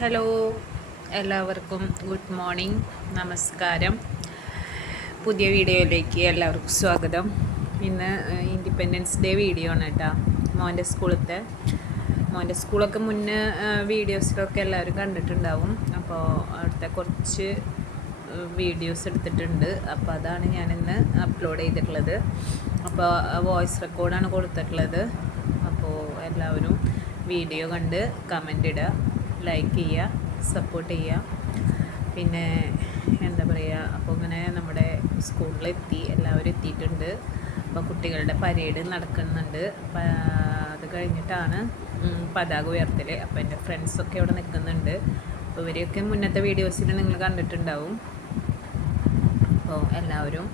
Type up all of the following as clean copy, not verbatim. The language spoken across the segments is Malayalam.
ഹലോ, എല്ലാവർക്കും ഗുഡ് മോർണിംഗ്, നമസ്കാരം. പുതിയ വീഡിയോയിലേക്ക് എല്ലാവർക്കും സ്വാഗതം. ഇന്ന് ഇൻഡിപെൻഡൻസ് ഡേ വീഡിയോ ആണ് കേട്ടോ. മോൻ്റെ സ്കൂളൊക്കെ മുന്നേ വീഡിയോസിലൊക്കെ എല്ലാവരും കണ്ടിട്ടുണ്ടാവും. അപ്പോൾ അവിടുത്തെ കുറച്ച് വീഡിയോസ് എടുത്തിട്ടുണ്ട്. അപ്പോൾ അതാണ് ഞാനിന്ന് അപ്ലോഡ് ചെയ്തിട്ടുള്ളത്. അപ്പോൾ വോയിസ് റെക്കോർഡാണ് കൊടുത്തിട്ടുള്ളത്. അപ്പോൾ എല്ലാവരും വീഡിയോ കണ്ട് കമൻ്റ് ഇടുക, ലൈക്ക് ചെയ്യുക, സപ്പോർട്ട് ചെയ്യുക. പിന്നെ എന്താ പറയുക, അപ്പോൾ ഇങ്ങനെ നമ്മുടെ സ്കൂളിലെത്തി, എല്ലാവരും എത്തിയിട്ടുണ്ട്. അപ്പോൾ കുട്ടികളുടെ പരേഡ് നടക്കുന്നുണ്ട്. അത് കഴിഞ്ഞിട്ടാണ് പതാക ഉയർത്തൽ. അപ്പോൾ എൻ്റെ ഫ്രണ്ട്സൊക്കെ അവിടെ നിൽക്കുന്നുണ്ട്. അപ്പോൾ ഇവരെയൊക്കെ മുന്നത്തെ വീഡിയോസിൽ നിങ്ങൾ കണ്ടിട്ടുണ്ടാവും. അപ്പോൾ എല്ലാവരും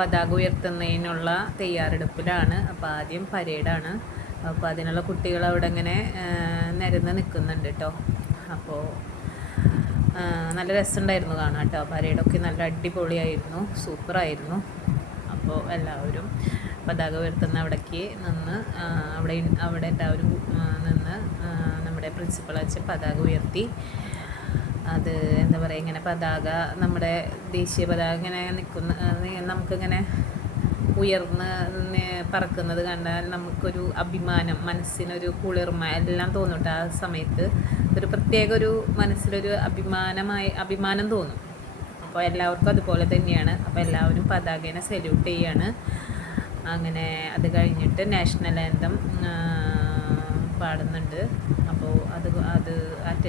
പതാക ഉയർത്തുന്നതിനുള്ള തയ്യാറെടുപ്പിലാണ്. അപ്പോൾ ആദ്യം പരേഡാണ്. അപ്പോൾ അതിനുള്ള കുട്ടികൾ അവിടെ ഇങ്ങനെ നിരന്ന് നിൽക്കുന്നുണ്ട് കേട്ടോ. അപ്പോൾ നല്ല രസമുണ്ടായിരുന്നു കാണാം കേട്ടോ. പരേഡൊക്കെ നല്ല അടിപൊളിയായിരുന്നു, സൂപ്പറായിരുന്നു. അപ്പോൾ എല്ലാവരും പതാക ഉയർത്തുന്ന അവിടേക്ക് നിന്ന് അവിടെ എല്ലാവരും നിന്ന് നമ്മുടെ പ്രിൻസിപ്പൾ അച്ഛൻ പതാക ഉയർത്തി. അത് എന്താ പറയുക, ഇങ്ങനെ പതാക, നമ്മുടെ ദേശീയ പതാക ഇങ്ങനെ നമുക്കിങ്ങനെ ഉയർന്ന് പറക്കുന്നത് കണ്ടാൽ നമുക്കൊരു അഭിമാനം, മനസ്സിനൊരു കുളിർമ എല്ലാം തോന്നും കേട്ടോ. ആ സമയത്ത് ഒരു പ്രത്യേക ഒരു മനസ്സിലൊരു അഭിമാനം തോന്നും. അപ്പോൾ എല്ലാവർക്കും അതുപോലെ തന്നെയാണ്. അപ്പോൾ എല്ലാവരും പതാകേനെ സല്യൂട്ട് ചെയ്യാണ്. അങ്ങനെ അത് കഴിഞ്ഞിട്ട് നാഷണൽ ആന്തം പാടുന്നുണ്ട്. അപ്പോൾ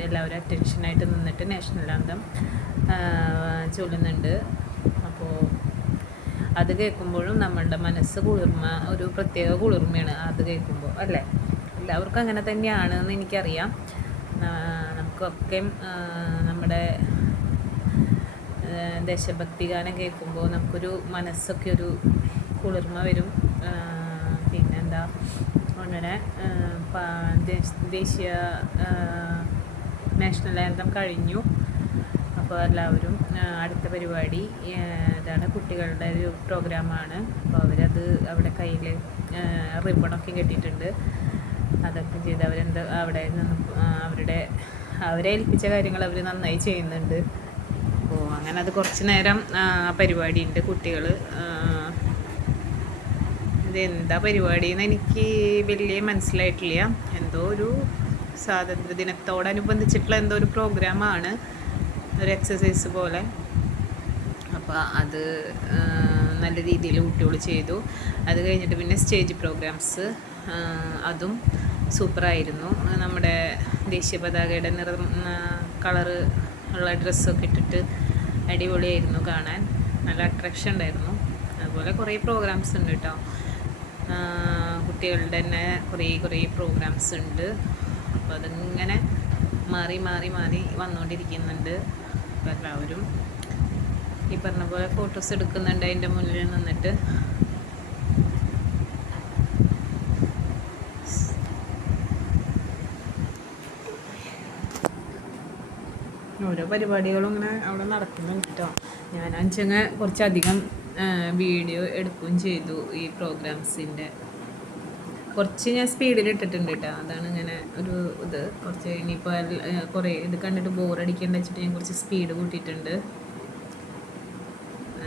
എല്ലാവരും അറ്റൻഷനായിട്ട് നിന്നിട്ട് നാഷണൽ ആന്തം ചൊല്ലുന്നുണ്ട്. അപ്പോൾ അത് കേൾക്കുമ്പോഴും നമ്മളുടെ മനസ്സ് ഒരു പ്രത്യേക കുളിർമയാണ് അത് കേൾക്കുമ്പോൾ, അല്ലേ? എല്ലാവർക്കും അങ്ങനെ തന്നെയാണ് എന്ന് എനിക്കറിയാം. നമുക്കൊക്കെ നമ്മുടെ ദേശഭക്തി ഗാനം കേൾക്കുമ്പോൾ നമുക്കൊരു മനസ്സൊക്കെ ഒരു കുളിർമ വരും. പിന്നെന്താ, അങ്ങനെ ദേശീയ നാഷണൽ ആന്തം കഴിഞ്ഞു. അപ്പോൾ എല്ലാവരും അടുത്ത പരിപാടി ഇതാണ്, കുട്ടികളുടെ ഒരു പ്രോഗ്രാമാണ്. അപ്പോൾ അവരത് അവിടെ കയ്യിൽ റിബണൊക്കെ കെട്ടിയിട്ടുണ്ട്. അതൊക്കെ ചെയ്ത് അവിടെ നിന്ന് അവരെ ഏൽപ്പിച്ച കാര്യങ്ങൾ അവർ നന്നായി ചെയ്യുന്നുണ്ട്. അപ്പോൾ അങ്ങനെ അത് കുറച്ച് നേരം പരിപാടിയുണ്ട്. കുട്ടികൾ ഇതെന്താ പരിപാടി എന്ന് എനിക്ക് വലിയ മനസ്സിലായിട്ടില്ല. എന്തോ ഒരു സ്വാതന്ത്ര്യദിനത്തോടനുബന്ധിച്ചിട്ടുള്ള എന്തോ ഒരു പ്രോഗ്രാമാണ്, ഒരു എക്സസൈസ് പോലെ. അപ്പോൾ അത് നല്ല രീതിയിൽ കുട്ടികൾ ചെയ്തു. അത് കഴിഞ്ഞിട്ട് പിന്നെ സ്റ്റേജ് പ്രോഗ്രാംസ്, അതും സൂപ്പറായിരുന്നു. നമ്മുടെ ദേശീയ പതാകയുടെ കളറ് ഉള്ള ഡ്രസ്സൊക്കെ ഇട്ടിട്ട് അടിപൊളിയായിരുന്നു കാണാൻ, നല്ല അട്രാക്ഷൻ ഉണ്ടായിരുന്നു. അതുപോലെ കുറേ പ്രോഗ്രാംസ് ഉണ്ട് കേട്ടോ. കുട്ടികളുടെ തന്നെ കുറേ പ്രോഗ്രാംസ് ഉണ്ട്. അപ്പോൾ അതിങ്ങനെ മാറി വന്നുകൊണ്ടിരിക്കുന്നുണ്ട്. അപ്പോൾ എല്ലാവരും ഈ പറഞ്ഞ പോലെ ഫോട്ടോസ് എടുക്കുന്നുണ്ട് അതിൻ്റെ മുന്നിൽ നിന്നിട്ട്. ഓരോ പരിപാടികളും ഇങ്ങനെ അവിടെ നടക്കുന്നുണ്ട് കേട്ടോ. ഞാൻ കുറച്ചധികം വീഡിയോ എടുക്കുകയും ചെയ്തു. ഈ പ്രോഗ്രാംസിൻ്റെ കുറച്ച് ഞാൻ സ്പീഡിൽ ഇട്ടിട്ടുണ്ട് കേട്ടോ. അതാണ് ഇങ്ങനെ ഒരു ഇത്. കുറച്ച് ഇനിയിപ്പോൾ കുറേ ഇത് കണ്ടിട്ട് ബോറടിക്കേണ്ട വെച്ചിട്ട് ഞാൻ കുറച്ച് സ്പീഡ് കൂട്ടിയിട്ടുണ്ട്.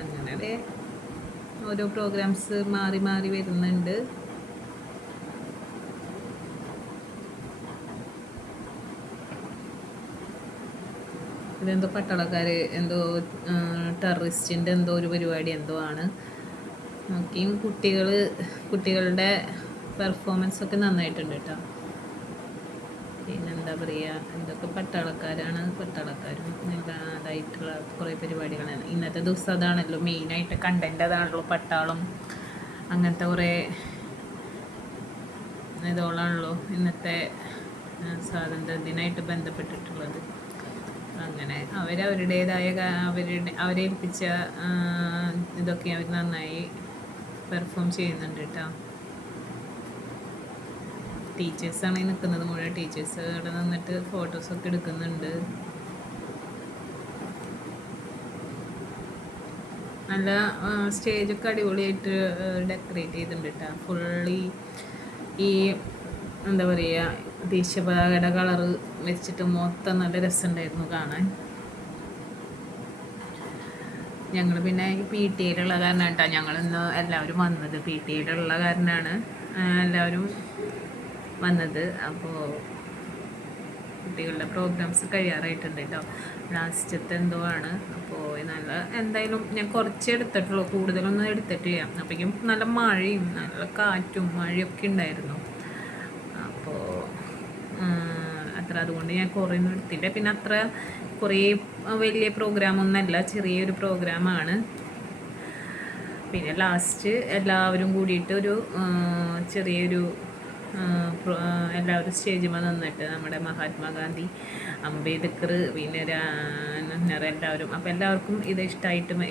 അങ്ങനെ ഓരോ പ്രോഗ്രാംസ് മാറി വരുന്നുണ്ട്. ഇതെന്തോ പട്ടാളക്കാർ എന്തോ ടെററിസ്റ്റിൻ്റെ എന്തോ ഒരു പരിപാടി എന്തോ ആണ്. നോക്കിയും കുട്ടികളുടെ പെർഫോമൻസൊക്കെ നന്നായിട്ടുണ്ട് കേട്ടോ. പിന്നെന്താ പറയുക, എന്തൊക്കെ പട്ടാളക്കാരും അതായിട്ടുള്ള കുറേ പരിപാടികളാണ്. ഇന്നത്തെ ദിവസം അതാണല്ലോ മെയിനായിട്ട്, കണ്ടൻറ് അതാണല്ലോ, പട്ടാളം അങ്ങനത്തെ കുറേ ഇതോളാണല്ലോ ഇന്നത്തെ സ്വാതന്ത്ര്യദിനമായിട്ട് ബന്ധപ്പെട്ടിട്ടുള്ളത്. അങ്ങനെ അവരുടേതായ അവരേൽപ്പിച്ച ഇതൊക്കെ അവർ നന്നായി പെർഫോം ചെയ്യുന്നുണ്ട് കേട്ടോ. ടീച്ചേഴ്സാണ് നിൽക്കുന്നത് മുഴുവൻ. ടീച്ചേഴ്സ് അവിടെ നിന്നിട്ട് ഫോട്ടോസൊക്കെ എടുക്കുന്നുണ്ട്. നല്ല സ്റ്റേജൊക്കെ അടിപൊളിയായിട്ട് ഡെക്കറേറ്റ് ചെയ്തിട്ടുണ്ട് കേട്ടോ. ഫുള്ളി ഈ എന്താ പറയുക, ദേശീയ പതാകയുടെ കളറ് വെച്ചിട്ട് മൊത്തം നല്ല രസമുണ്ടായിരുന്നു കാണാൻ. ഞങ്ങൾ പിന്നെ പി ടി എയിലുള്ള കാരണം കേട്ടോ ഞങ്ങളിന്ന് എല്ലാവരും വന്നത്. പി ടി എയിലുള്ള കാരണമാണ് എല്ലാവരും വന്നത്. അപ്പോൾ കുട്ടികളുടെ പ്രോഗ്രാംസ് കഴിയാറായിട്ടുണ്ട് കേട്ടോ. ലാസ്റ്റത്തെ എന്തോ ആണ്. അപ്പോൾ നല്ല എന്തായാലും ഞാൻ കുറച്ച് എടുത്തിട്ടുള്ളൂ, കൂടുതലൊന്നും എടുത്തിട്ടില്ല. അപ്പോഴേക്കും നല്ല മഴയും നല്ല കാറ്റും മഴയൊക്കെ ഉണ്ടായിരുന്നു. അപ്പോൾ അതുകൊണ്ട് ഞാൻ കുറേ ഒന്നും എടുത്തില്ല. പിന്നെ അത്ര കുറേ വലിയ പ്രോഗ്രാമൊന്നുമല്ല, ചെറിയൊരു പ്രോഗ്രാമാണ്. പിന്നെ ലാസ്റ്റ് എല്ലാവരും കൂടിയിട്ട് ഒരു ചെറിയൊരു എല്ലാവരും സ്റ്റേജിൽ നിന്നിട്ട് നമ്മുടെ മഹാത്മാഗാന്ധി, അംബേദ്കർ, പിന്നെ എല്ലാവരും, അപ്പോൾ എല്ലാവർക്കും ഇത് ഇഷ്ടമായിട്ടുണ്ട്.